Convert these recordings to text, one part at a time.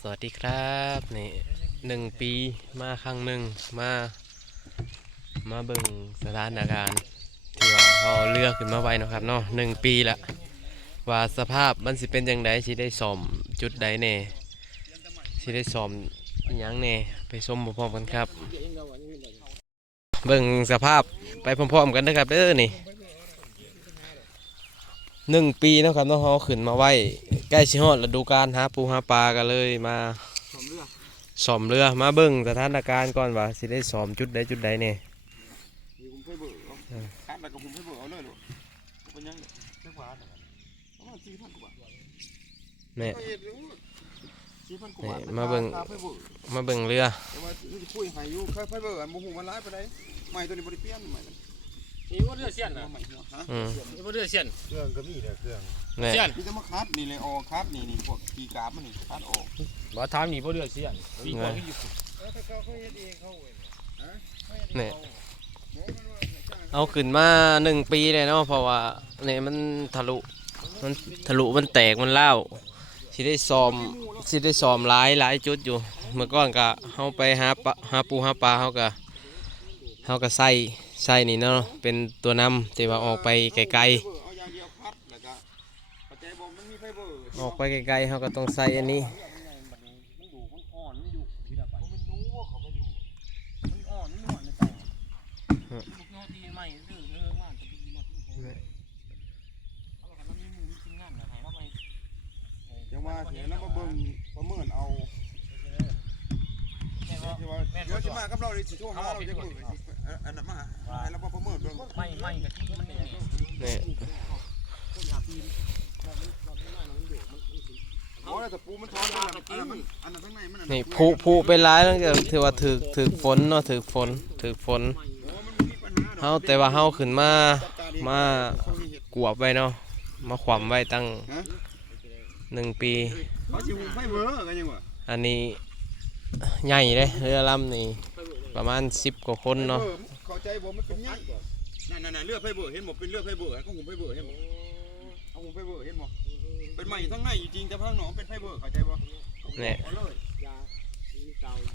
สวัสดีครับนี่หนึ่งปีมาครั้งหนึ่งมามาเบิ่งสถานการณ์ที่ว่าเขาเลือกขึ้นมาไว้นะครับเนาะหนึ่งปีละว่าสภาพมันสิเป็นยังไงสิได้ซ่อมจุดใดแน่สิได้ซ่อมอิยังแน่ไปชมพร้อมกันครับ เบิ่งสภาพไปพร้อมๆกันนะครับเด้อนี่หนึ่งปีนะครับเนาะเขาขึ้นมาไว้ ใกล้ชิฮอดฤดูกาลหาปูหาปลากันเลยมาสอมเรือมาเบิ่งสถานการณ์ก่อนว่าสิได้สอมจุดใดจุดใดเนี่ยมีผมไปเบิกเอาคัดแล้วก็ผมไปเบิกเอาเลยหรอเป็นยังเจ้าหวานประมาณสี่พันกว่าบาทเนี่ยสี่พันกว่าบาทนี่มาเบิ่งค่ไปเบิกมาเบิ่งเรือแต่ว่า นี่จะคุยให้อยู่ค่าไปเบิกอันโมโหมันร้ายไปไหนใหม่ตัวนี้บริเปลี่ยนใหม่มันนี่ว่าเรือเสียนนะใหม่เนาะฮะอืมนี่ว่าเรือเสียนเครื่องก็มีเนี่ยเครื่องเนี่ยเสียนนี่จะมาคัดนี่เลยออกคัดนี่นี่พวกกีกราบมันนี่คัดออกบ่ถามนี่ว่าเรือเสียนมีกว่าที่อยู่เนี่ยเอาขึ้นมาหนึ่งปีเลยเนาะเพราะว่าเนี่ยมันทะลุมันทะลุมันแตกมันเล่าวสิได้ซ้อมสิได้ซ้อมหลายหลายจุดอยู่ เมื่อก่อนก็เฮาไปหาปลาหาปูหาปลาเฮาก็เฮาก็ใส่ ใส่นี่เนาะเป็นตัวนำที่ว่าออกไปไกลๆออกไปไกลๆเขาก็ต้องใส่อันนี้มันดูมันอ่อนมันอยู่ที่ละไปมันรู้ว่าเขาไปอยู่มันอ่อนมันนวลในตาเรื่องมากจะมากับเราไปจังว่าเห็นแล้วมาเบิ่งประเมินเอาเดี๋ยวสิมากับเราเลยสิโทรหาเราจะเบิ่ง อันนั้นมาให้เรามาประเมินเบิ่งไม่ไม่กะทิมันนี่นี่โอ้ยแต่ปูมันท้องอันนั้นมันอันนั้นข้างในมันนี่ผูผูเป็นร้ายแล้วก็ถือว่าถือถือฝนเนาะถือฝนถือฝนเฮาแต่ว่าเฮาขึ้นมามากวบไว้เนาะมาขวำไว้ตั้งหนึ่งปี อันยังวะอันนี้ใหญ่เลยเรือลำนี่ ประมาณสิบกว่าคนเนาะเข้าใจบ่มันเป็นยังนั่นนั่นนั่นเลือดไฟเบอร์เห็นบ่เป็นเลือดไฟเบอร์เขาหุงไฟเบอร์เห็นบ่เขาหุงไฟเบอร์เห็นบ่เป็นใหม่ทั้งในอยู่จริงแต่ข้างนอกเป็นไฟเบอร์เข้าใจบ่เนี่ยเอาเลย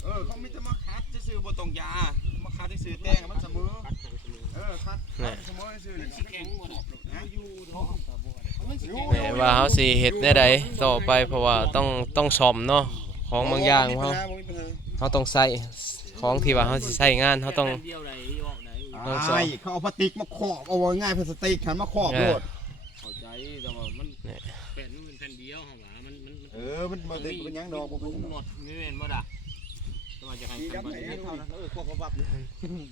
เออเขาไม่จะมาคัดจะซื้อบ่ต้องยามาคัดจะซื้อแตงมันเสมอเออคัดเสมอซื้อนี่แข็งหมดนะอยู่ท้องเนี่ยว่าเฮาสิเฮ็ดได้ใดต่อไปเพราะว่าต้องต้องซ่อมเนาะของบางอย่างเฮาเฮาต้องใส่ ของที่ว่าเฮาสิใช้งานเฮาต้อง เดียวไหนออกไหนต้องสอบใช่เขาเอาพลาสติกมาครอบเอาไว้ง่ายพลาสติกขันมาครอบโลดเข้าใจแต่ว่ามันเป็นมันเป็นแผ่นเดียวของหลามันมันเออมันมันเป็นยังดอกบ่เป็นหมดไม่เป็นบ่ด่ะแต่ว่าจะให้มีเป็นดำไปไหนได้เท่าเท่านั้นั้นนเออครอบบับ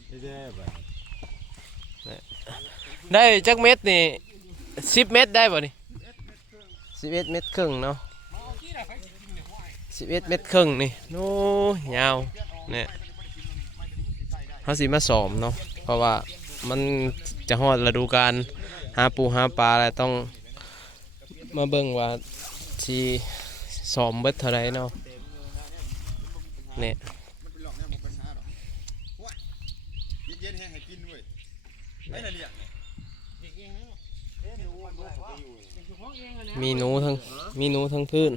ไม่ใช่แบบได้จักเม็ดนี่สิบเม็ดได้ป่ะนี่สิบเอ็ดเม็ดครึ่งเนาะสิบเอ็ดเม็ดครึ่งนี่โอ้ยยาวเนี่ย เขาสิมาสอมเนาะเพราะว่ามันจะฮอดฤดูกาลหาปูหาปลาอะไรต้องมาเบิ่งว่าที่สอมเบิดเท่าไรเนาะเนี่ยมันเป็นหลอกเนี่ยมันเป็นหาดอกว้ายเย็นๆแห้งให้กินเว้ยไอ้ละเลี้ยงเนี่ยเด็กเองนะเอ๊ะหนูมันบ่เขาอยู่เด็กเฉพาะเองอะมีหนูทั้งมีหนูทั้งพื้น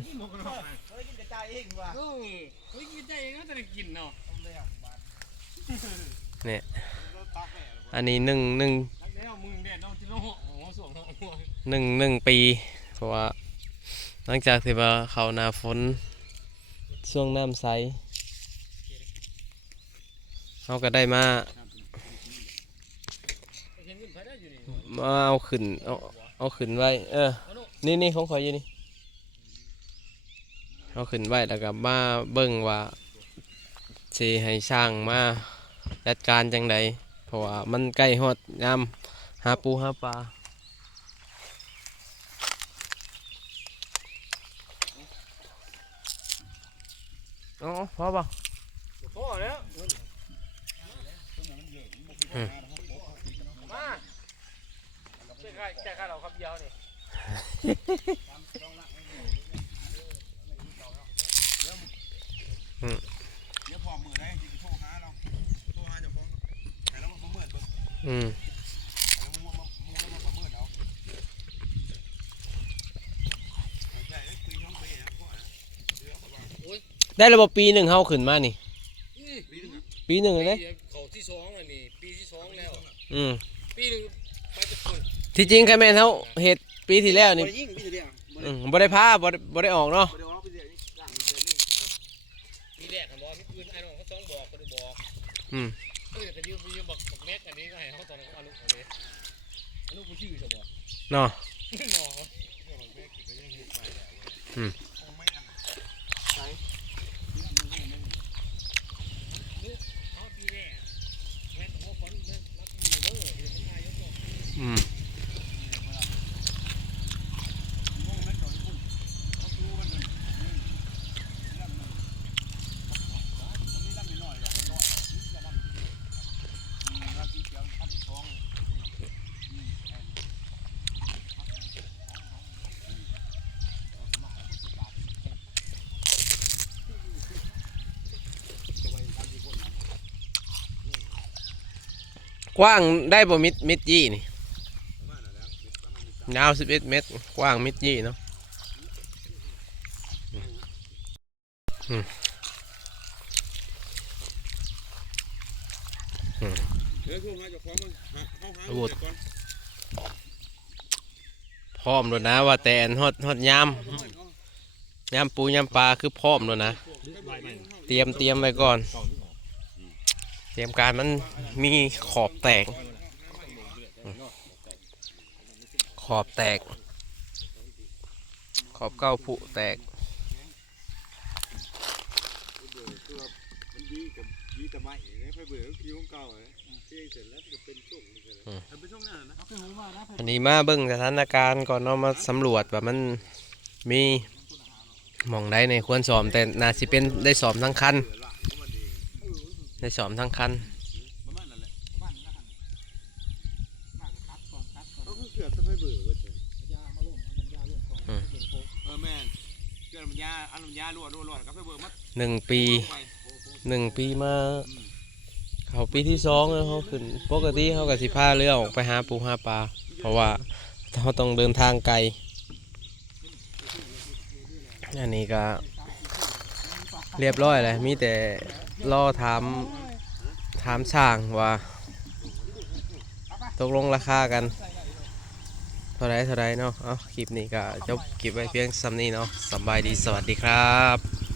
เนกระจายเองว่ะเออเฮ้ยกินใจเองก็จะได้กินเนาะอันนี้หนึ่งหนึ่งหนึ่งหนึ่งปี เพราะว่าหลังจากที่ว่าเขานาฝนช่วงน้ำใสเขาก็ได้มามาเอาขึ้นเอาเอาขึ้นไว้ เออ นี่นี่ของขอยอยู่นี่เอาขึ้นไว้แล้วก็มาเบิ่งว่าสิให้ช่างมา จัดการจังใดเพราะว่ามันใกล้ฮอดยามหาปูหาปลาอ๋อพอป่ะพ่อแล้วมาแค่แค่เราครับเดียวนี่เดี๋ยวพอมือได้ อืมแล้วมูมามูแล้วมาประเมินเอาใช่คุยน้องเบย์นะพ่อนะเดี๋ยวเขาบอกได้ระบบปีหนึ่งเฮาขึ้นมานี่ ปีหนึ่งเลยเขาที่สองอันนี้ปีที่สองแล้วอืมปีหนึ่งไปจะคนที่จริงใครแม่นเฮาเฮ็ดปีที่แล้วนี่บ่ได้ยิงพี่เดียวบ่ได้อืมบ่ได้พาบ่ได้บ่ได้ออกเนาะบ่ได้ว่าพี่เดียวนี่ย่างพี่เดียวนี่ปีแรกกันบอกมีปืนไอ้น้องเขาสองบอกก็ได้บอกอืมเออแต่ ยืมไปยืมบอกบอกแม็กอันนี้ก็ให้เขาตอนนั้นเขาเอาลูกอันนี้เอาลูกไปชื่อจะบอกเนาะนออืมเขาปีแรกแม็กของเขาคนแม็ กรับมีเด้อเดี๋ยวมันนายกบอกอืมกว้างได้บ่มิดมิดยี่นี่ยาว11เมตร กว้างมิดยี่เนาะอืมเดี๋ยวคือหาเจ้าของมันหาเฮาหาอาวุธเดี๋ยวก่อนพร้อมแล้วนะว่าแต่อันฮอดฮอดยามยามปูยามปลาคือพร้อมแล้วนะ เตรียมเตรียมไว้ก่อนเต รียมการมันมีขอบแตก ขอบแตก ขอบเก้าผุแตกมันดีกับดีแต่ม่เนี่ยไปเบื่อคิวของเก่าเลยที่เสร็จแล้วก็เป็นช่วงนี้เลยเป็นช่วงหน้านะอันนี้มาเบิ่งสถานการณ์ก่อนเนาะมาสำรวจว่ามันมีมองใดในควรสอมแต่น่าสิเป็นได้สอมทั้งคัน ได้สอมทั้งคันประมาณนั้นแหละเขาคือเกือบจะไปเบื่อเว้ยเจ้าเออแม่นเกิดมันยาอันมันยารั่วรั่วรั่วก็ไปเบิ่งมาหนึ่งปีไปหนึ่งปีมาเขาปีที่สองแล้วเขาขึ้นปกติเขากับสิพาเรือออกไปหาปูหาปลาเพราะว่าเขาต้องเดินทางไกลอันนี้ก็ เรียบร้อยเลยมีแต่รอถามถามช่างว่าตกลงราคากัน เท่าไรเท่าไรเนาะ เอาคลิปนี้ก็จบคลิปไว้เพียงสำนี้เนาะสบายดีสวัสดีครับ